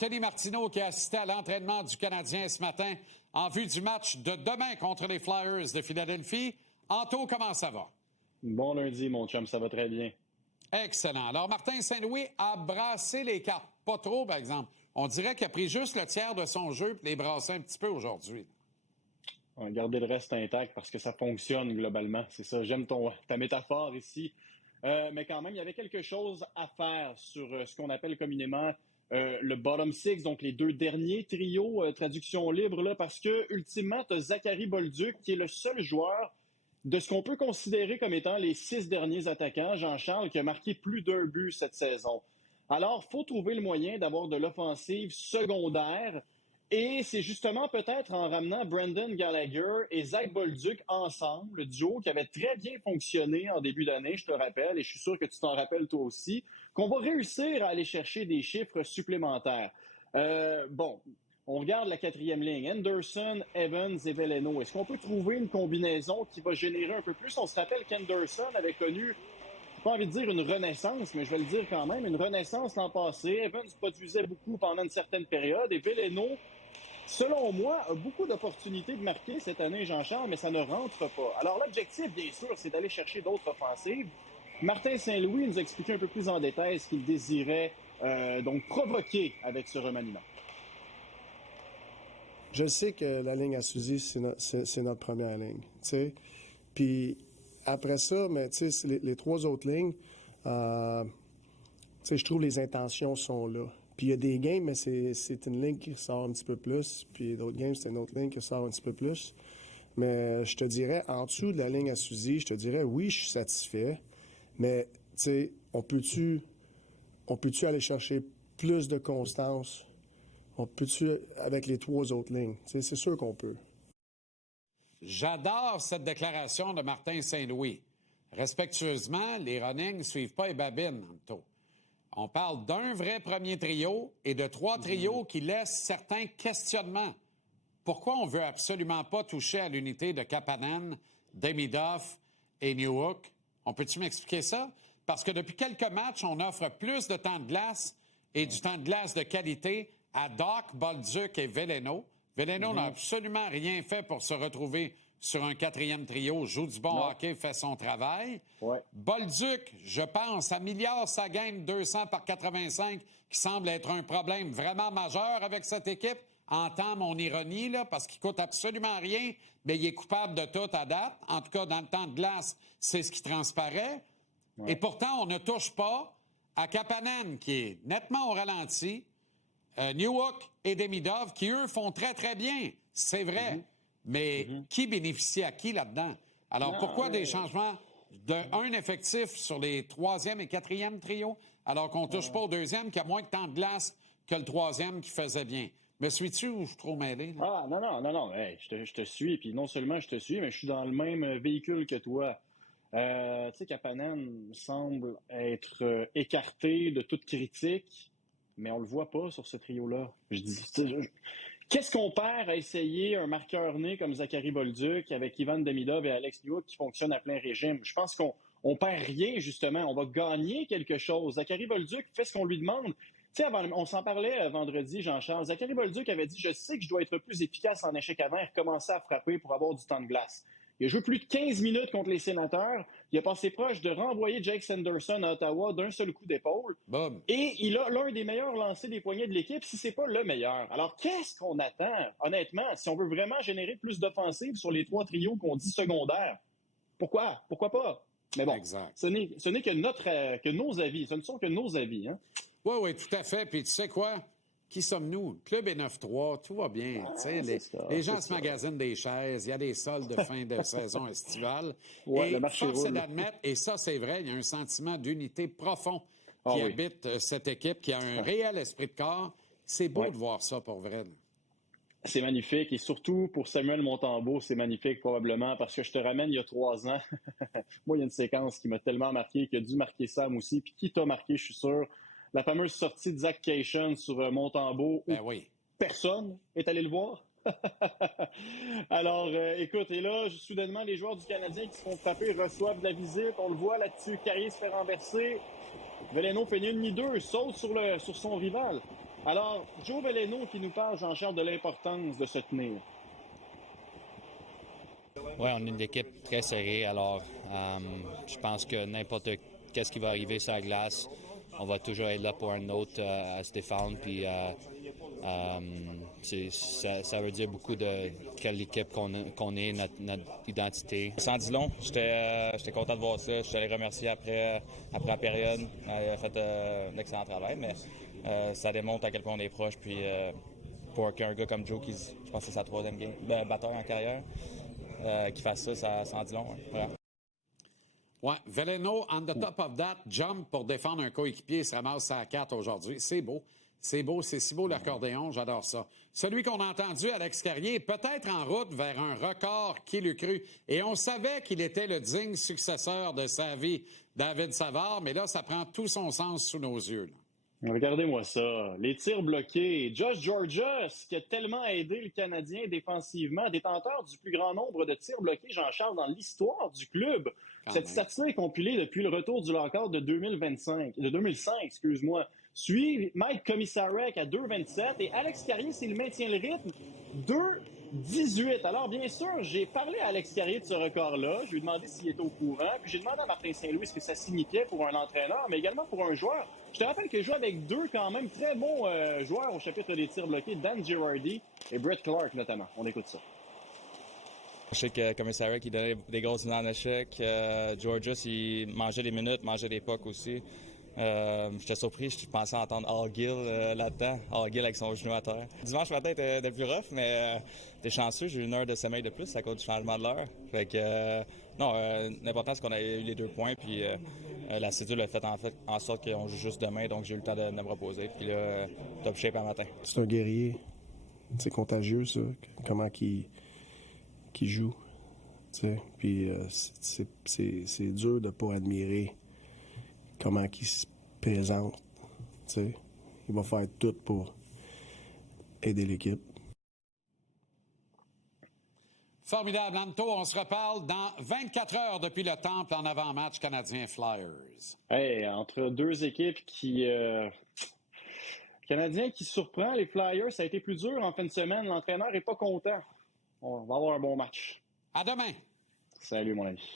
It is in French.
Tony Martineau qui a assisté à l'entraînement du Canadien ce matin en vue du match de demain contre les Flyers de Philadelphie. Anto, comment ça va? Bon lundi, mon chum, ça va très bien. Excellent. Alors, Martin Saint-Louis a brassé les cartes. Pas trop, par exemple. On dirait qu'il a pris juste le tiers de son jeu et les brassé un petit peu aujourd'hui. On va garder le reste intact parce que ça fonctionne globalement. C'est ça, j'aime ta métaphore ici. Mais quand même, il y avait quelque chose à faire sur ce qu'on appelle communément le bottom six, donc les deux derniers trios, traduction libre, là, parce que ultimement, tu as Zachary Bolduc qui est le seul joueur de ce qu'on peut considérer comme étant les 6 derniers attaquants, Jean-Charles, qui a marqué plus d'un but cette saison. Alors, il faut trouver le moyen d'avoir de l'offensive secondaire. Et c'est justement peut-être en ramenant Brendan Gallagher et Zach Bolduc ensemble, le duo qui avait très bien fonctionné en début d'année, je te rappelle, et je suis sûr que tu t'en rappelles toi aussi, qu'on va réussir à aller chercher des chiffres supplémentaires. On regarde la quatrième ligne. Anderson, Evans et Veleno. Est-ce qu'on peut trouver une combinaison qui va générer un peu plus? On se rappelle qu'Anderson avait connu, j'ai pas envie de dire une renaissance, mais je vais le dire quand même, une renaissance l'an passé. Evans produisait beaucoup pendant une certaine période et Veleno, selon moi, a beaucoup d'opportunités de marquer cette année, Jean-Charles, mais ça ne rentre pas. Alors l'objectif, bien sûr, c'est d'aller chercher d'autres offensives. Martin Saint-Louis nous a expliqué un peu plus en détail ce qu'il désirait donc provoquer avec ce remaniement. Je sais que la ligne à Suzy, c'est notre première ligne, tu sais. Puis après ça, mais tu sais, les trois autres lignes, tu sais, je trouve les intentions sont là. Puis il y a des games, mais c'est une ligne qui ressort un petit peu plus. Puis d'autres games, c'est une autre ligne qui ressort un petit peu plus. Mais je te dirais, en dessous de la ligne à Suzy, je te dirais, oui, je suis satisfait. Mais, tu sais, on peut-tu aller chercher plus de constance? On peut-tu avec les trois autres lignes? C'est sûr qu'on peut. J'adore cette déclaration de Martin Saint-Louis. Respectueusement, les runnings ne suivent pas les babines, Anto. On parle d'un vrai premier trio et de trois trios qui laissent certains questionnements. Pourquoi on veut absolument pas toucher à l'unité de Kapanen, Demidov et Newhook? On peut-tu m'expliquer ça? Parce que depuis quelques matchs, on offre plus de temps de glace et du temps de glace de qualité à Doc, Bolduc et Veleno. Veleno n'a absolument rien fait pour se retrouver sur un quatrième trio, joue du bon hockey, fait son travail. Ouais. Bolduc, je pense, améliore sa game 200 par 85, qui semble être un problème vraiment majeur avec cette équipe. Entends mon ironie, là, parce qu'il coûte absolument rien, mais il est coupable de tout à date. En tout cas, dans le temps de glace, c'est ce qui transparaît. Ouais. Et pourtant, on ne touche pas à Kapanen, qui est nettement au ralenti, Newhook et Demidov, qui, eux, font très, très bien. C'est vrai. Mais qui bénéficie à qui là-dedans? Alors, pourquoi des changements d'un effectif sur les troisième et quatrième trios, alors qu'on ne touche pas au deuxième, qui a moins de temps de glace que le troisième qui faisait bien? Me suis-tu ou je suis trop mêlé? Là? Ah, non. Hey, je te suis. Puis non seulement je te suis, mais je suis dans le même véhicule que toi. Tu sais, Kapanen semble être écarté de toute critique, mais on le voit pas sur ce trio-là. Qu'est-ce qu'on perd à essayer un marqueur né comme Zachary Bolduc avec Ivan Demidov et Alex Newhook qui fonctionnent à plein régime? Je pense qu'on perd rien, justement. On va gagner quelque chose. Zachary Bolduc fait ce qu'on lui demande. Tu sais, on s'en parlait vendredi, Jean-Charles. Zachary Bolduc avait dit « Je sais que je dois être plus efficace en échec avant et recommencer à frapper pour avoir du temps de glace. » Il a joué plus de 15 minutes contre les Sénateurs. Il a passé proche de renvoyer Jake Sanderson à Ottawa d'un seul coup d'épaule. Bob. Et il a l'un des meilleurs lancers des poignets de l'équipe, si c'est pas le meilleur. Alors, qu'est-ce qu'on attend, honnêtement, si on veut vraiment générer plus d'offensives sur les trois trios qu'on dit secondaires? Pourquoi? Pourquoi pas? Mais bon, ce n'est que nos avis. Ce ne sont que nos avis, hein? Oui, tout à fait. Puis tu sais quoi? Qui sommes-nous? Le club est 9-3, tout va bien. Les gens se magasinent des chaises, il y a des soldes de fin de saison estivale. Ouais, et force est d'admettre, et ça c'est vrai, il y a un sentiment d'unité profond qui habite cette équipe, qui a un réel esprit de corps. C'est beau de voir ça pour vrai. C'est magnifique. Et surtout, pour Samuel Montembeault, c'est magnifique probablement parce que je te ramène il y a 3 ans. Moi, il y a une séquence qui m'a tellement marqué, qui a dû marquer Sam aussi. Puis qui t'a marqué, je suis sûr. La fameuse sortie de Zach Cation sur Montembeault. Ben oui. Personne est allé le voir. Alors, écoute, et là, soudainement, les joueurs du Canadien qui se font frapper reçoivent de la visite. On le voit là-dessus. Carrier se fait renverser. Veleno fait ni une ni deux, saute sur son rival. Alors, Joe Veleno qui nous parle, Jean-Charles, de l'importance de se tenir. Oui, on est une équipe très serrée. Alors, je pense que n'importe qu'est-ce qui va arriver sur la glace, on va toujours être là pour un autre à se défendre. Puis, ça veut dire beaucoup de quelle équipe qu'on est, notre identité. Sans dit long, j'étais content de voir ça. Je suis allé remercier après la période. Il a fait un excellent travail, mais ça démontre à quel point on est proche. Puis pour qu'un gars comme Joe, je pense que c'est sa 3e batteur en carrière, qui fasse ça, ça en dit long. Ouais. Ouais, Veleno, on the top of that, jump pour défendre un coéquipier, se ramasse à 4 aujourd'hui. C'est beau. C'est beau, c'est si beau l'accordéon, j'adore ça. Celui qu'on a entendu, Alex Carrier, peut-être en route vers un record, qui l'eût cru. Et on savait qu'il était le digne successeur de sa vie, David Savard, mais là, ça prend tout son sens sous nos yeux. Là. Regardez-moi ça. Les tirs bloqués. Josh Georges, qui a tellement aidé le Canadien défensivement, détenteur du plus grand nombre de tirs bloqués, Jean-Charles, dans l'histoire du club. Cette statistique est compilée depuis le retour du lockout de 2005, excuse-moi. Suit Mike Komisarek à 2,27 et Alex Carrier, s'il maintient le rythme, 2,18. Alors, bien sûr, j'ai parlé à Alex Carrier de ce record-là. Je lui ai demandé s'il était au courant. Puis j'ai demandé à Martin Saint-Louis ce que ça signifiait pour un entraîneur, mais également pour un joueur. Je te rappelle que je joue avec deux quand même très bons joueurs au chapitre des tirs bloqués, Dan Girardi et Brett Clark notamment. On écoute ça. Je sais que Komisarek, il donnait des grosses mises en échec. Georges, il mangeait des minutes, mangeait des pucks aussi. J'étais surpris, je pensais entendre All-Gill là-dedans. All-Gill avec son genou à terre. Dimanche matin était plus rough, mais t'es chanceux, j'ai eu 1 heure de sommeil de plus à cause du changement de l'heure. Fait que, l'important c'est qu'on ait eu les 2 points, puis la cédule a fait en sorte qu'on joue juste demain, donc j'ai eu le temps de me reposer. Puis là, top shape un matin. C'est un guerrier. C'est contagieux, ça. Comment qu'il joue. Puis c'est dur de ne pas admirer comment il se présente. T'sais. Il va faire tout pour aider l'équipe. Formidable, Anto. On se reparle dans 24 heures depuis le Temple en avant-match Canadien-Flyers. Hey, entre deux équipes qui... Canadien qui surprend les Flyers, ça a été plus dur en fin de semaine. L'entraîneur n'est pas content. On va avoir un bon match. À demain. Salut, mon ami.